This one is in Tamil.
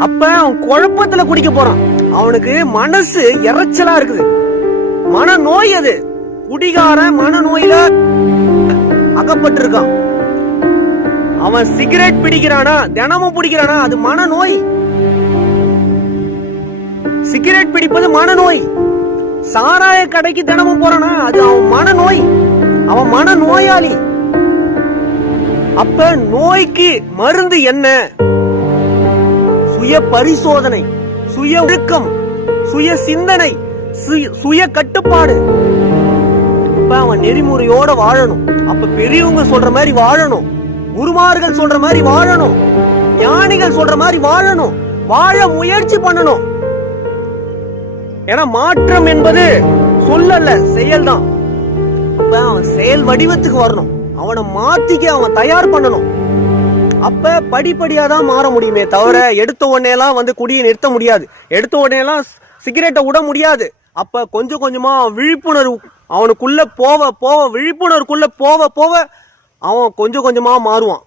அப்ப அவன் குழப்பத்துல குடிக்க போறான். அவனுக்கு மனசு இறைச்சலா இருக்குது. மனநோய் அது. குடிகாரன் மனநோயில அகப்பட்டிருக்கான். அவன் சிகரெட் பிடிக்கிறானா, தினமும் பிடிக்கிறானா, அது மனநோய். சிகரெட் பிடிப்பது மனநோய். சாராய கடைக்கு தினமும் போறானா, அது அவன் மனநோய். அவன் மனநோயாளி. அப்ப நோய்க்கு மருந்து என்ன? சுய பரிசோதனை, சுய ஒழுக்கம், சுய சிந்தனை, சுய கட்டுப்பாடு. அப்ப அவன் நெறிமுறையோட வாழணும். அப்ப பெரியவங்க சொல்ற மாதிரி வாழணும், குருமார்கள் சொல்ற மாதிரி வாழணும், ஞானிகள் சொல்ற மாதிரி வாழணும், வாழ முயற்சி பண்ணணும். ஏன்னா மாற்றம் என்பது சொல்லல, செயல்தான். அப்ப அவன் செயல் வடிவத்துக்கு வரணும். அவனை மாத்திக்க அவன் தயார் பண்ணணும். அப்ப படிப்படியா தான் மாற முடியுமே தவிர எடுத்த உடனே எல்லாம் குடியை நிறுத்த முடியாது. எடுத்த உடனே எல்லாம் சிகரெட்டை விட முடியாது. அப்ப கொஞ்சம் கொஞ்சமா விழிப்புணர்வு அவனுக்குள்ள போவ போவ, விழிப்புணர்வுக்குள்ள போவ போவ அவன் கொஞ்சம் கொஞ்சமா மாறுவான்.